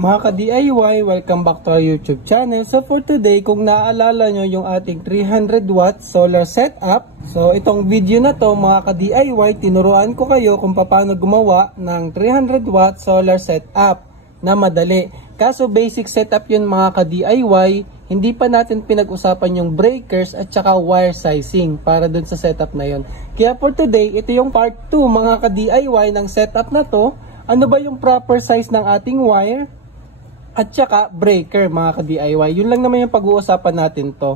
Mga ka-DIY, welcome back to our YouTube channel. So for today, kung naaalala nyo yung ating 300 watt solar setup, so itong video na to mga ka-DIY, tinuruan ko kayo kung paano gumawa ng 300 watt solar setup na madali. Kaso basic setup yun mga ka-DIY, hindi pa natin pinag-usapan yung breakers at saka wire sizing para dun sa setup na yun. Kaya for today, ito yung part 2 mga ka-DIY ng setup na to. Ano ba yung proper size ng ating wire? At saka breaker mga ka-DIY. Yun lang naman yung pag-uusapan natin to.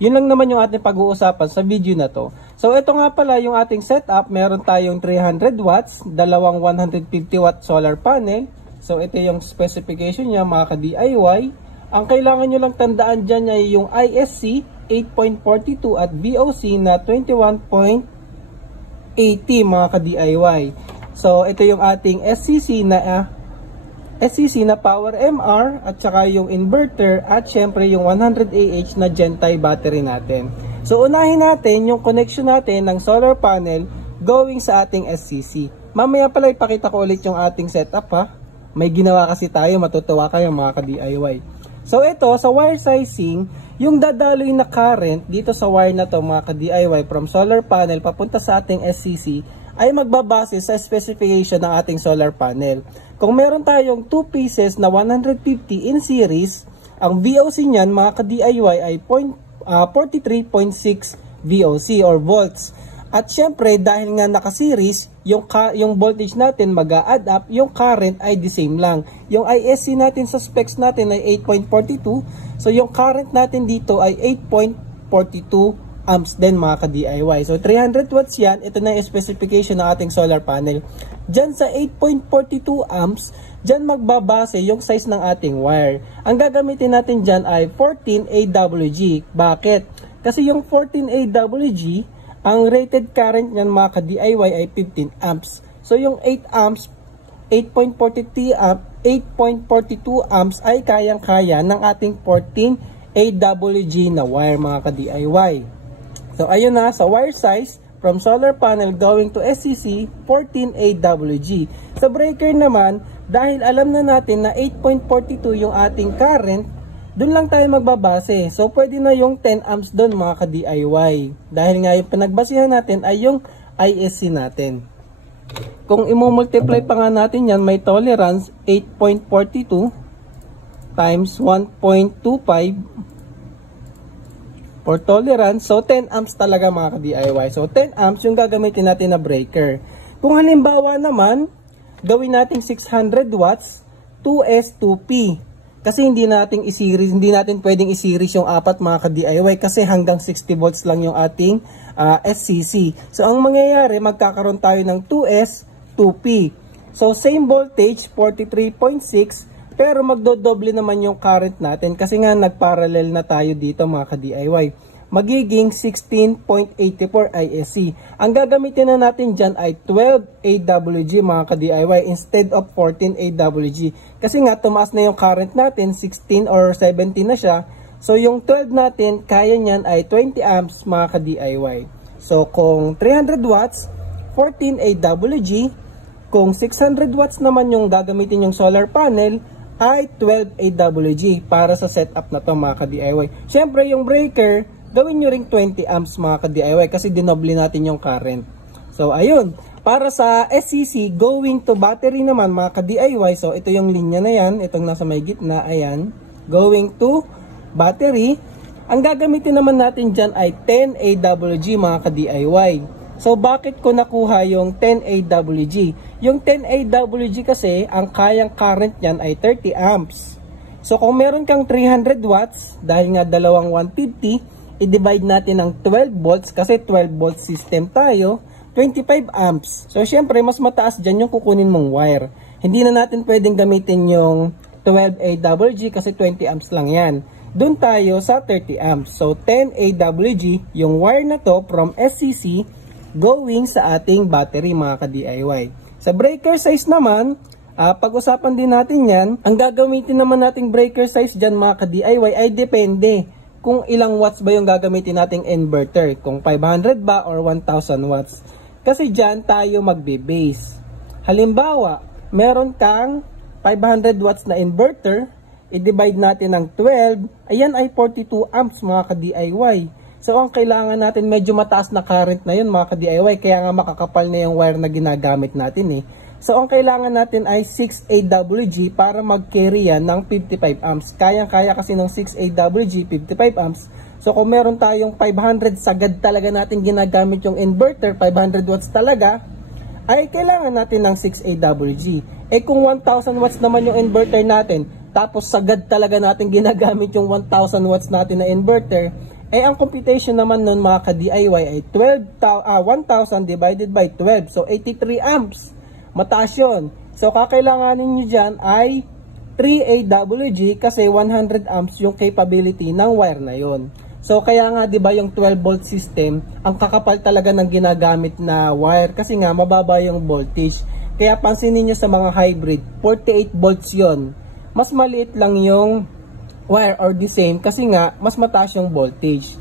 Yun lang naman yung ating pag-uusapan sa video na to. So ito nga pala yung ating setup. Meron tayong 300 watts, dalawang 150 watt solar panel. So ito yung specification niya mga ka-DIY. Ang kailangan nyo lang tandaan dyan ay yung ISC 8.42 at VOC na 21.80 mga ka-DIY. So ito yung ating SCC na power MR at saka yung inverter at syempre yung 100Ah na Gen-Tie battery natin. So unahin natin yung connection natin ng solar panel going sa ating SCC. Mamaya pala ipakita ko ulit yung ating setup ha. May ginawa kasi tayo, matutuwa kayo mga ka-DIY. So ito sa wire sizing, yung dadaloy na current dito sa wire na to mga ka-DIY from solar panel papunta sa ating SCC ay magbabase sa specification ng ating solar panel. Kung meron tayong 2 pieces na 150 in series, ang VOC niyan mga ka-DIY ay 43.6 VOC or volts. At syempre dahil nga naka-series, yung voltage natin mag-a-add up, yung current ay the same lang. Yung ISC natin sa specs natin ay 8.42, so yung current natin dito ay 8.42 amps din mga ka-DIY. So 300 watts yan, ito na yung specification ng ating solar panel. Diyan sa 8.42 amps, diyan magbabase yung size ng ating wire. Ang gagamitin natin diyan ay 14 AWG. Bakit? Kasi yung 14 AWG, ang rated current niyan mga ka-DIY ay 15 amps. So yung 8 amps, 8.42 amps ay kayang-kaya ng ating 14 AWG na wire mga ka-DIY. So ayun na, sa wire size from solar panel going to SCC, 14 AWG. Sa breaker naman, dahil alam na natin na 8.42 yung ating current, dun lang tayo magbabase. So pwede na yung 10 amps dun mga ka-DIY. Dahil nga yung pinagbasihan natin ay yung ISC natin. Kung imumultiply pa nga natin yan, may tolerance 8.42 times 1.25 for tolerance. So 10 amps talaga mga ka-DIY. So 10 amps yung gagamitin natin na breaker. Kung halimbawa naman, gawin natin 600 watts 2S 2P. Kasi hindi natin i-series, hindi natin pwedeng i-series yung apat mga ka-DIY kasi hanggang 60 volts lang yung ating SCC. So ang mangyayari, magkakaroon tayo ng 2S 2P. So same voltage 43.6, pero magdodoble naman yung current natin kasi nga nagparallel na tayo dito mga ka-DIY. Magiging 16.84 ISC. Ang gagamitin na natin dyan ay 12 AWG mga ka-DIY instead of 14 AWG. Kasi nga tumaas na yung current natin, 16 or 17 na siya. So yung 12 natin, kaya nyan ay 20 amps mga ka-DIY. So kung 300 watts, 14 AWG. Kung 600 watts naman yung gagamitin yung solar panel, ay 12 AWG para sa setup na to mga ka-DIY. Siyempre yung breaker, gawin nyo ring 20 amps mga ka-DIY kasi dinoble natin yung current. So ayun, para sa SCC going to battery naman mga ka-DIY, so ito yung linya na yan, itong nasa may gitna, ayan, going to battery. Ang gagamitin naman natin dyan ay 10 AWG mga ka-DIY. So bakit ko nakuha yung 10 AWG? Yung 10 AWG kasi, ang kayang current niyan ay 30 amps. So kung meron kang 300 watts, dahil nga dalawang 150, i-divide natin ng 12 volts kasi 12 volts system tayo, 25 amps. So syempre mas mataas dyan yung kukunin mong wire. Hindi na natin pwedeng gamitin yung 12 AWG kasi 20 amps lang yan. Doon tayo sa 30 amps. So 10 AWG yung wire na to from SCC going sa ating battery mga ka-DIY. Sa breaker size naman, pag-usapan din natin yan. Ang gagamitin naman nating breaker size dyan mga ka-DIY ay depende kung ilang watts ba yung gagamitin nating inverter. Kung 500 ba or 1000 watts. Kasi dyan tayo magbe-base. Halimbawa, meron kang 500 watts na inverter, i-divide natin ng 12, ayan ay 42 amps mga ka-DIY. So ang kailangan natin, medyo mataas na current na yun mga ka-DIY, kaya nga makakapal na yung wire na ginagamit natin eh. So ang kailangan natin ay 6AWG para mag-carry yan ng 55 amps. Kayang-kaya kasi ng 6AWG 55 amps. So kung meron tayong 500, sagad talaga natin ginagamit yung inverter, 500 watts talaga, ay kailangan natin ng 6AWG. Eh kung 1000 watts naman yung inverter natin, tapos sagad talaga natin ginagamit yung 1000 watts natin na inverter, eh ang computation naman nun mga ka-DIY ay 1000 divided by 12. So 83 amps. Mataas yun. So kakailanganin nyo dyan ay 3AWG kasi 100 amps yung capability ng wire na yon. So kaya nga 'di ba yung 12 volt system, ang kakapal talaga ng ginagamit na wire kasi nga mababa yung voltage. Kaya pansinin niyo sa mga hybrid, 48 volts 'yon. Mas maliit lang yung wire or the same kasi nga mas mataas yung voltage.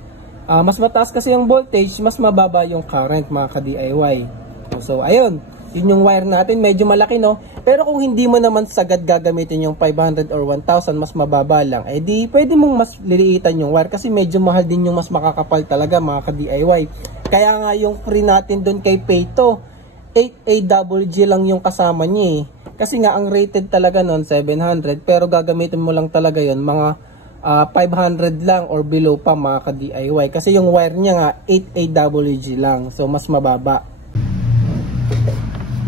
Mas mataas kasi yung voltage, mas mababa yung current mga ka-DIY. So ayun, yun yung wire natin, medyo malaki no. Pero kung hindi mo naman sagad gagamitin yung 500 or 1000, mas mababa lang, eh di pwede mong mas liliitan yung wire kasi medyo mahal din yung mas makakapal talaga mga ka-DIY. Kaya nga yung free natin dun kay Peito, 8AWG lang yung kasama niya eh. Kasi nga ang rated talaga nun 700, pero gagamitin mo lang talaga yon mga 500 lang or below pa mga ka-DIY. Kasi yung wire niya nga 8AWG lang, so mas mababa.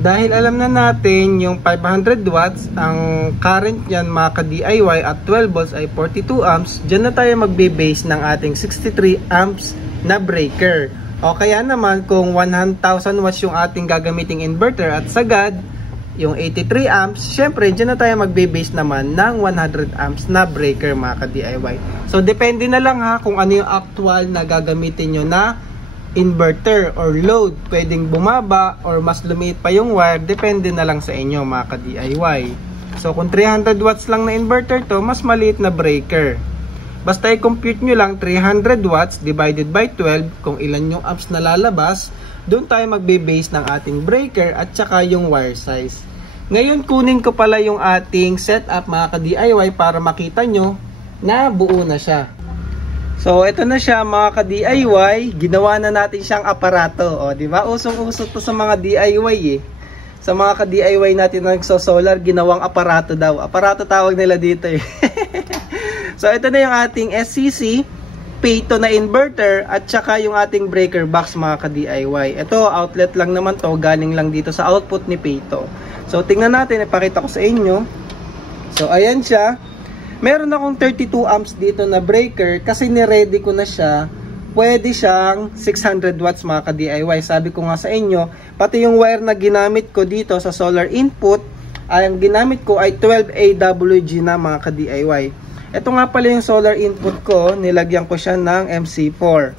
Dahil alam na natin yung 500 watts, ang current niyan mga ka-DIY at 12 volts ay 42 amps, dyan na tayo magbe-base ng ating 63 amps na breaker. O kaya naman kung 1,000 watts yung ating gagamiting inverter at sagad, yung 83 amps, syempre dyan na tayo magbe-base naman ng 100 amps na breaker mga ka-DIY. So depende na lang ha kung ano yung actual na gagamitin nyo na inverter or load. Pwedeng bumaba or mas lumiit pa yung wire, depende na lang sa inyo mga ka-DIY. So kung 300 watts lang na inverter to, mas maliit na breaker. Basta i-compute nyo lang 300 watts divided by 12 kung ilan yung amps na lalabas, doon tayo magbe-base ng ating breaker at saka yung wire size. Ngayon kunin ko pala yung ating setup mga ka-DIY para makita nyo na buo na siya. So, ito na siya mga ka-DIY. Ginawa na natin siyang aparato. O, di ba? Usong-uso to sa mga DIY eh. Sa mga ka-DIY natin na nagso-solar, ginawang aparato daw. Aparato tawag nila dito eh. So, ito na yung ating SCC, Peito na inverter, at saka yung ating breaker box mga ka-DIY. Ito, outlet lang naman to. Galing lang dito sa output ni Peito. So, tingnan natin. Ipakita ko sa inyo. So, ayan siya. Meron akong 32 amps dito na breaker kasi ni-ready ko na siya. Pwede siyang 600 watts mga ka-DIY. Sabi ko nga sa inyo, pati yung wire na ginamit ko dito sa solar input, ay ang ginamit ko ay 12AWG na mga ka-DIY. Ito nga pala yung solar input ko, nilagyan ko siya ng MC4.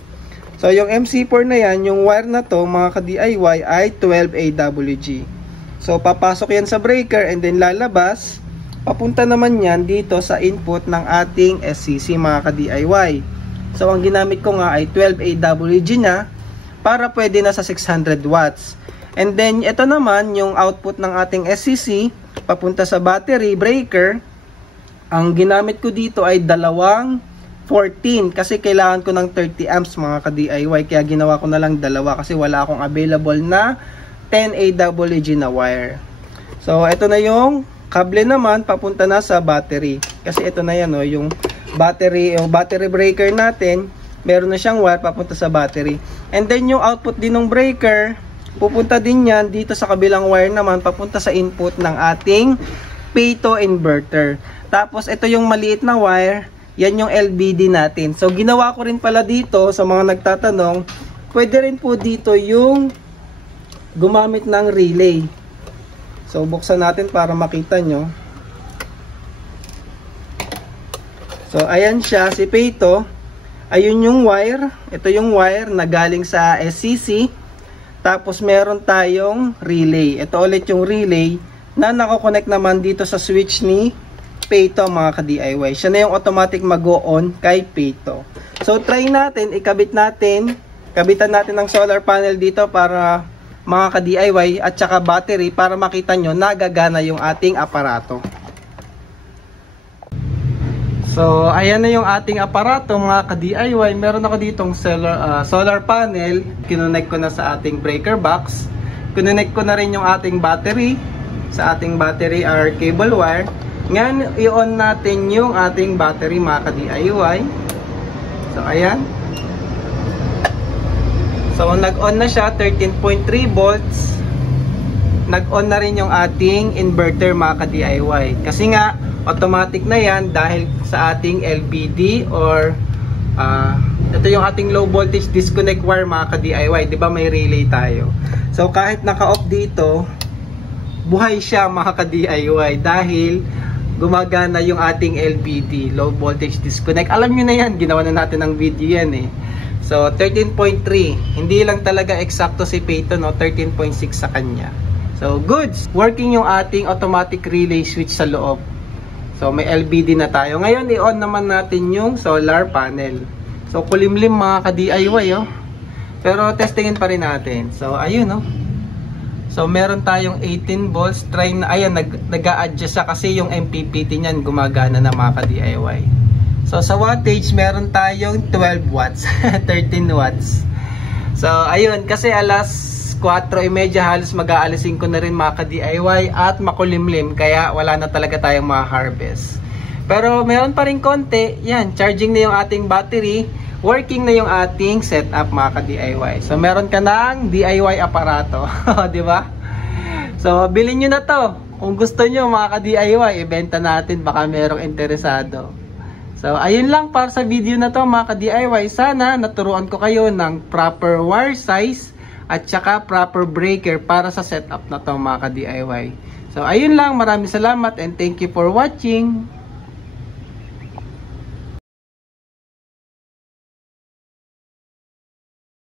So yung MC4 na yan, yung wire na to mga ka-DIY ay 12AWG. So papasok yan sa breaker and then lalabas. Papunta naman yan dito sa input ng ating SCC mga ka-DIY. So ang ginamit ko nga ay 12AWG na para pwede na sa 600 watts. And then ito naman yung output ng ating SCC papunta sa battery breaker. Ang ginamit ko dito ay dalawang 14 kasi kailangan ko ng 30 amps mga ka-DIY. Kaya ginawa ko na lang dalawa kasi wala akong available na 10AWG na wire. So ito na yung kable naman papunta na sa battery. Kasi ito na yan yung battery breaker natin. Meron na siyang wire papunta sa battery. And then yung output din ng breaker, pupunta din yan dito sa kabilang wire naman papunta sa input ng ating Peito inverter. Tapos ito yung maliit na wire, yan yung LBD natin. So ginawa ko rin pala dito sa mga nagtatanong, pwede rin po dito yung gumamit ng relay. So, buksan natin para makita nyo. So, ayan siya, si Peito. Ayun yung wire. Ito yung wire na galing sa SCC. Tapos, meron tayong relay. Ito ulit yung relay na nakakonect naman dito sa switch ni Peito mga ka-DIY. Siya na yung automatic mag-on kay Peito. So, try natin, kabitan natin ng solar panel dito para mga ka-DIY at saka battery para makita nyo nagagana yung ating aparato. So, ayan na yung ating aparato mga ka-DIY. Meron ako ditong solar panel. Kinonect ko na sa ating breaker box. Kinonect ko na rin yung ating battery. Sa ating battery are cable wire. Ngayon, i-on natin yung ating battery mga ka-DIY. So, ayan. So, nag-on na siya, 13.3 volts. Nag-on na rin yung ating inverter mga ka-DIY. Kasi nga, automatic na yan dahil sa ating LBD or ito yung ating low voltage disconnect wire mga ka-DIY. Diba may relay tayo? So, kahit naka-off dito, buhay siya mga ka-DIY dahil gumagana yung ating LBD, low voltage disconnect. Alam nyo na yan, ginawa na natin ng video yan eh. So 13.3, hindi lang talaga eksakto si Peyton, no? 13.6 sa kanya. So goods, working yung ating automatic relay switch sa loob. So may LBD na tayo. Ngayon i-on naman natin yung solar panel. So kulimlim mga ka-DIY oh. Pero testingin pa rin natin. So ayun oh. So meron tayong 18 volts. Try na, ayan, nag-a-adjust siya kasi yung MPPT niyan gumagana na mga ka-DIY. So sa wattage meron tayong 12 watts, 13 watts. So ayun, kasi alas 4:30 halos mag-aalisin ko na rin mga ka-DIY at makulimlim kaya wala na talaga tayong ma-harvest. Pero meron pa rin konti, yan, charging na yung ating battery, working na yung ating setup mga ka-DIY. So meron ka ng DIY aparato, di ba? So bilhin nyo na to. Kung gusto nyo mga ka-DIY, ibenta natin, baka merong interesado. So, ayun lang para sa video na to mga ka-DIY. Sana naturuan ko kayo ng proper wire size at saka proper breaker para sa setup na to mga ka-DIY. So, ayun lang. Maraming salamat and thank you for watching.